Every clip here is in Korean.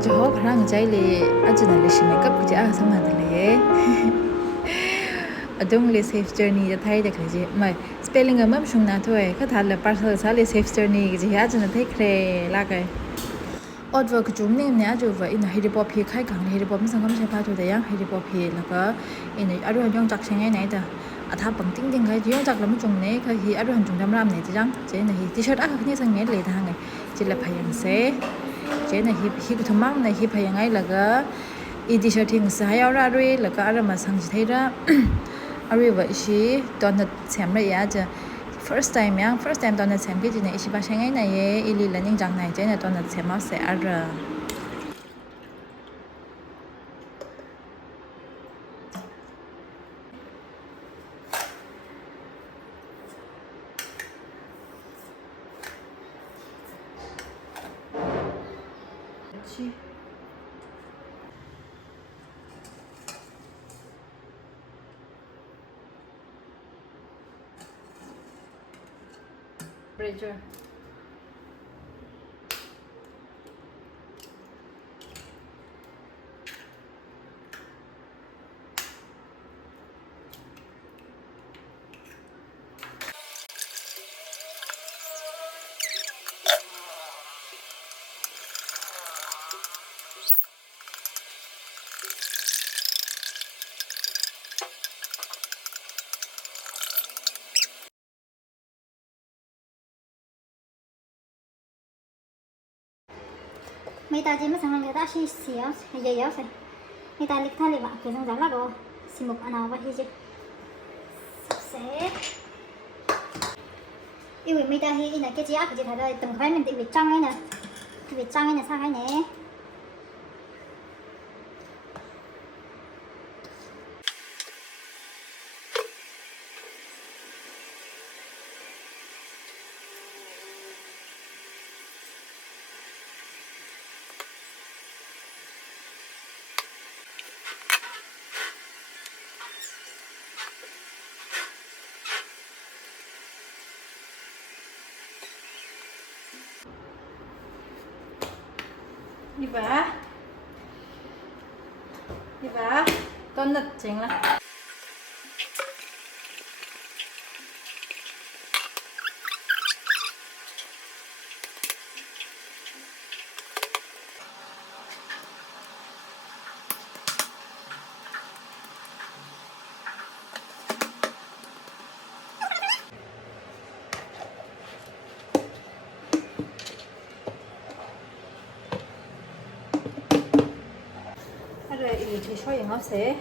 저거 그랑 자일이 아주나 레시메이크업 그지 아 상관달래 adong safe journey the thai de khaji mai spelling am shungna thoe kha thal parcel sale safe journey ji ya jna thai khre la kai odwa ku jum ne nya jo va in hiri pop phi khai gang hiri pop sang kam se pha to de yang hiri pop phi la ka in aru yong jak seng nai da atha pang ting ting khai yong jak lam chung ne kha hi aru han chung dam ram ne jang je na hi t-shirt a khni sang ne le da ngai ji la phayang se je na hi ku thamang na hi phayang ai la ga i t-shirt thing sa ya ra ri la ka ara ma sang ji thai ra Arriva ishi donut semra ya ja first time donut sem ge jine ishi ba shengai na ye ili learning jang nai je na donut sem ma se ara chi Bridger mấy ta chỉ mới sang người ta xí xíu dày dẻo phải mấy ta lịch thay lịch bạn kiểu sang giá là đồ xí một anh nào vậy chứ sắp xếp yêu mấy ta hi là cái gì áp cái gì thay rồi từng cái mình tự việc trăng ấy nè việc trăng ấy là sao cái nè đi vả con nật chính là 이 제 쇼잉 없세.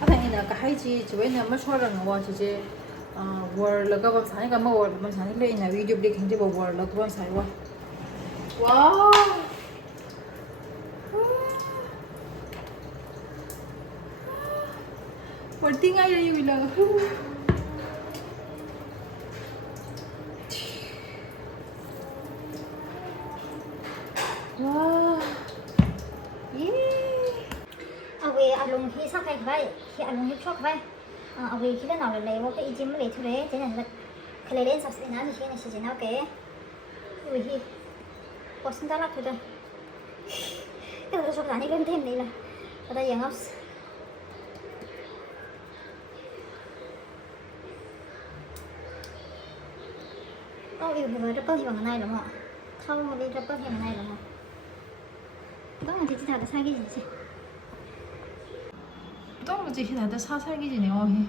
아빠는 그 하이지 저번에 뭐 쇼랑 뭐 저제 월러가 뭐 사니까 뭐 월러 뭐 사니까 이나 비디오 블랙 hin지 뭐 월러 그거 사이와. 와. 월딩 아이라 유이라. 와. lùng khi sắc hay vậy khi lùng khi chốt vậy vì khi nó nào lấy vào cái chim lấy thôi đấy thế là cái lấy lên sắp xỉ nào thì khi này sẽ nào cái vì khi có sinh ra là thôi đây cái là số này lên thêm đây là ở đây yang ops yêu người rất có thì bằng này đúng không không mà đi rất có thì bằng này đúng không đó là thì chỉ là sai cái gì 또 뭐지 나도 사살기지네 어이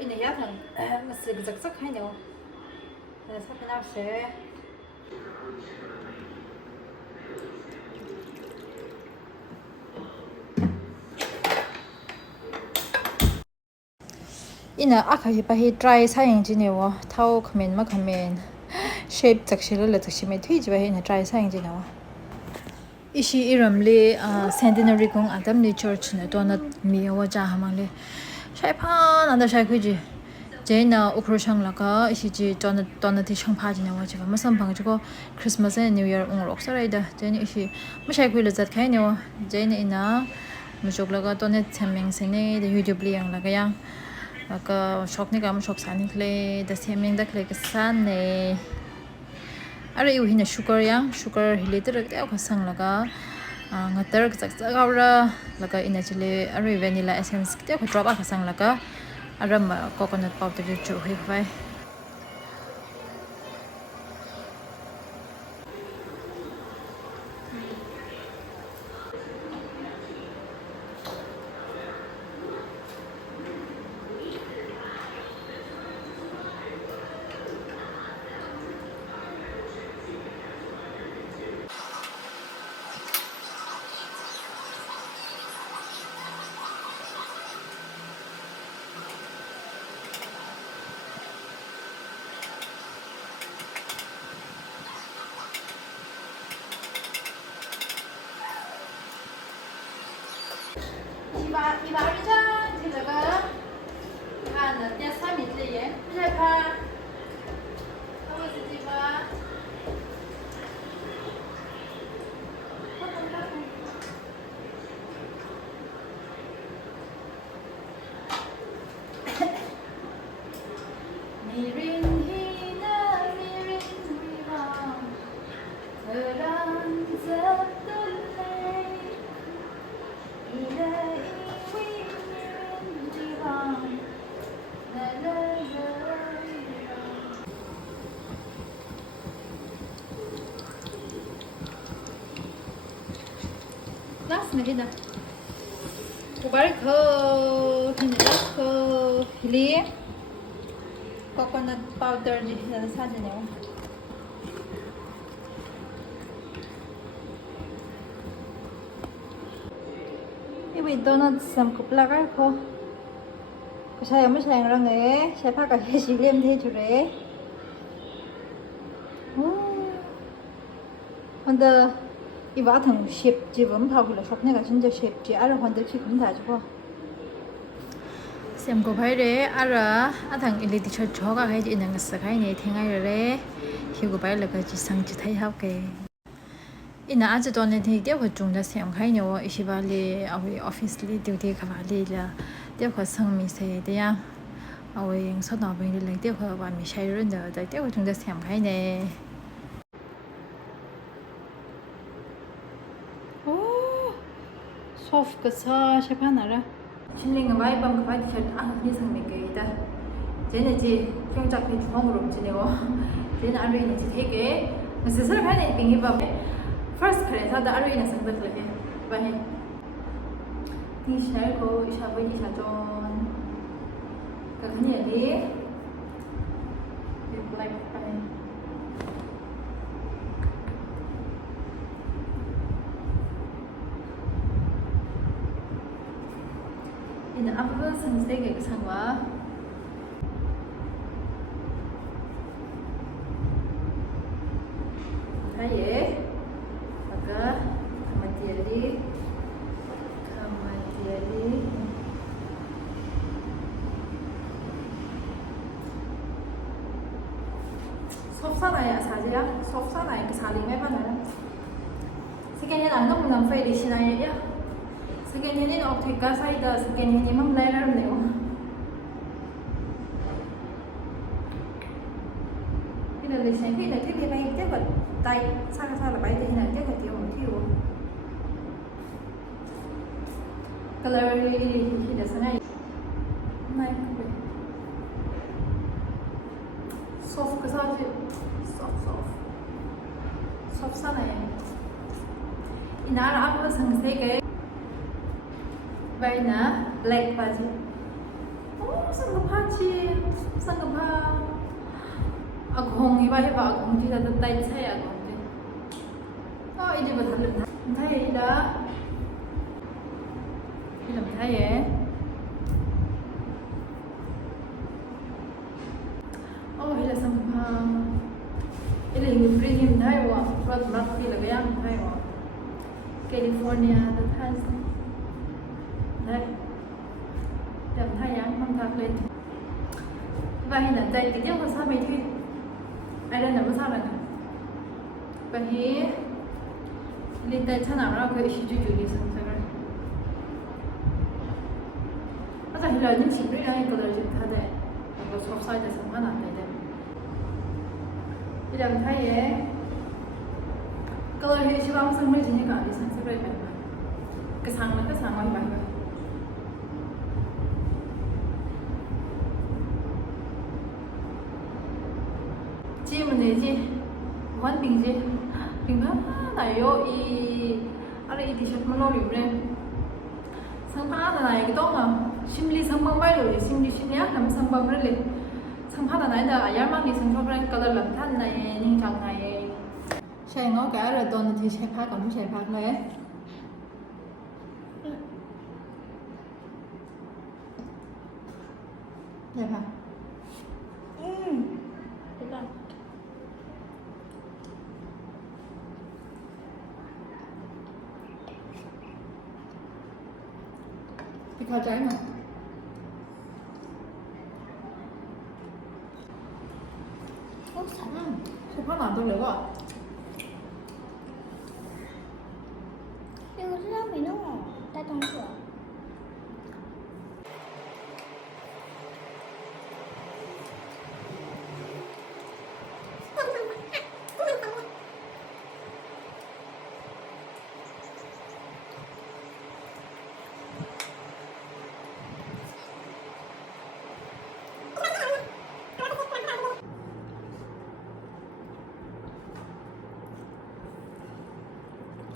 이 này giá thằng nó sẽ giật giật hay nhiều sắp cái nào sẽ 이나 아까 히바히 드라이 사용지네요. 타오 커멘 마 커멘 쉐입 작실을 작심에 트이지바 이나 드라이 사용지네요. 이시 이름리 센티너리 공 아담리 처치네 도나 미와 자하망리 샤이판 안다 샤이크지 제나 오크로샹라가 이시지 도나티 샹파지네와 지가 무슨 방지고 크리스마스 뉴 이어 옹록 살아이다 제니 이시 무샤이크를 잣카이네와 제니 이나 มุจกแล้วก็ตัวนี้แชมเมงเซเน่เดี๋ยวยูทูบเลี้ยงแล้วก็ยังแล้วก็ช็อกนี่ก็มันช็อกสารนี่เลยแต่แชมเมงได้เลยก็สันเลยอะไรอยู่หินชูการ์ยังชูการ์ฮิลิตร์เดี๋ยวก็สั่งแล้วก็งัดเตอร์ก็จะเอาละแล้วก็อินเนจิเลอะไรวานิลาเอเซนส์เดี๋ยวก็ดรอปก็สั่งแล้วก็อะไรมาโคโคนัทพาวเดอร์จุให้ไป이봐 우리 장 제가 하는 때 3일째에 그래 봐 하고 있지 봐 미린 희나 미린 위와 그런 zadulay 이래 Классно, видно. Кубарко, хинелко, или coconut powder надо садить. И донат сам купля가 ко. 그래서 아무 생각을 해. 셰파가 해시림 해주래. 근데 이 와탕 쉽지 원 파불로 속내가 진짜 쉽지 알아 환들 지금 다 주고 쌤 고바이레 알아 아탕 일리디 저가 해지 있는 거 사가이네 탱아이레 히고 바이레가 지상지 타이하게 이나 아주 돈에 되게 중다 쌤 가이뇨 이시발리 아위 오피스리 듀티 가발리라 되고 성미세대야 아위 영서나베리 렉되고 와미 샤이른데 되고 중다 쌤 가이네 soft 그서 셰파나라 진링은 많이 밤 그바디 셔 이상 메게이다 쟤네지 경작비 중앙으로 지내고 쟤는 아르이네지 되게 스스로 하는 빙이 봐 first class 하다 아르이네 상대들에게 바해 니샤고 이샤보니 샤존 그녀리 black 바해 이는 앞부분 상세계 상과 사이에 아까 카마티엘리 속사나야 사지야 속사나야 그 사링 해봐놔라 세계는 안 너무 남파이리 시나이야 Second hand in optica side second hand imam layer leo cái này sẽ khi là thiết bị bay tiếp vật tay sao là bay thì là tiếp vật tiêu một tiêu color khi là này này soft cái sao chứ soft sao này inara apa sang cái 바이나 블랙 바지 상급하지 상급하 공이 봐 해봐 공지다 듣다 이 차야 공지 이제 뭐 다른 타이다 이름 타이에 이래 상급하 이래 이거 프리미엄 타이와 프로드 마트 필라 그냥 타이와 캘리포니아 더 탄스 đây đầm thay áng không thật lên và hình ảnh đây cái của sao mình thi ai đây là sao này và hi lên tay sao nào ra cái sự chú ý sang rồi là những chị biết là color chụp thật đấy có soft side thì sống hẳn đấy bây giờ mình thấy vậy color thì chỉ bằng sang mấy gì cả đi sang sẽ vậy cái sang ngoài vậy chị mình này chị vẫn bình gì bình lắm này yo i ở đây thì shop nó liu này 상파하다 나에게 또나 심리 상방 발로 심리 심리학 남 상방 그래 상파하다 나이다 알만이 상파를 까달 람탄 나에 닝장 나에 sẽ ngó cả rồi tuần thì sẽ phạt còn sẽ phạt này sẽ phạt thì kho trái mà sẽ phát nào tôi được ạ 이거 사람이 너무 따뜻한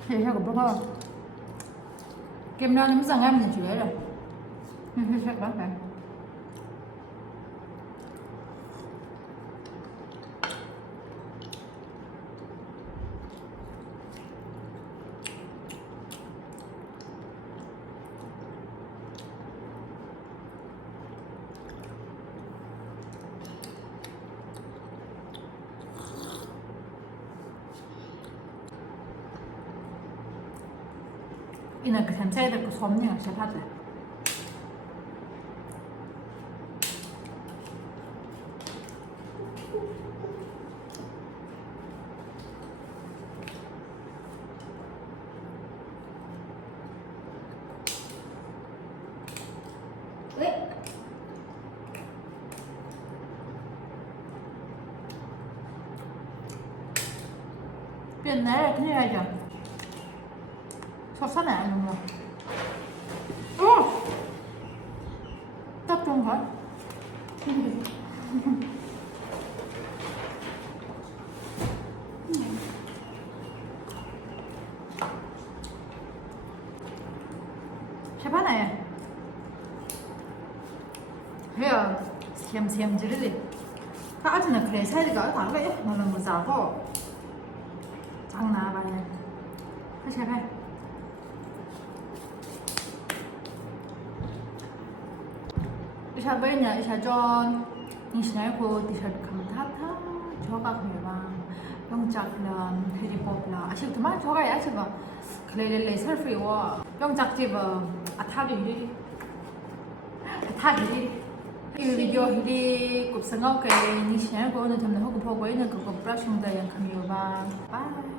thì sao cũng không kem đó nấm răng em thì chủ yếu rồi nhưng sẽ đó phải 이나 그 샘새들 그 솜니가 진짜 하지. 왜? Bên đấy là thế này rồi. Sao sát này luôn rồi. Tập trung hả? Sao phát này à? Thế à? Xem chứ đi. Các anh là kể xe thì có thẳng vậy, mà là một giáo thôi. Chẳng nào vậy. Thế xem hay. 이샤 베냐 이샤 존 인시나고 티셔츠 감타타 저가 그냥 영작라 해리포플라 아시부터만 저가 야시가 클레레레 설프이와 영작집 아타리 아타리 이 비디오 히리 곱상하게 인시나고 오늘 좀 하고 보고 있는 그거 브라싱다 양 카미오바 바이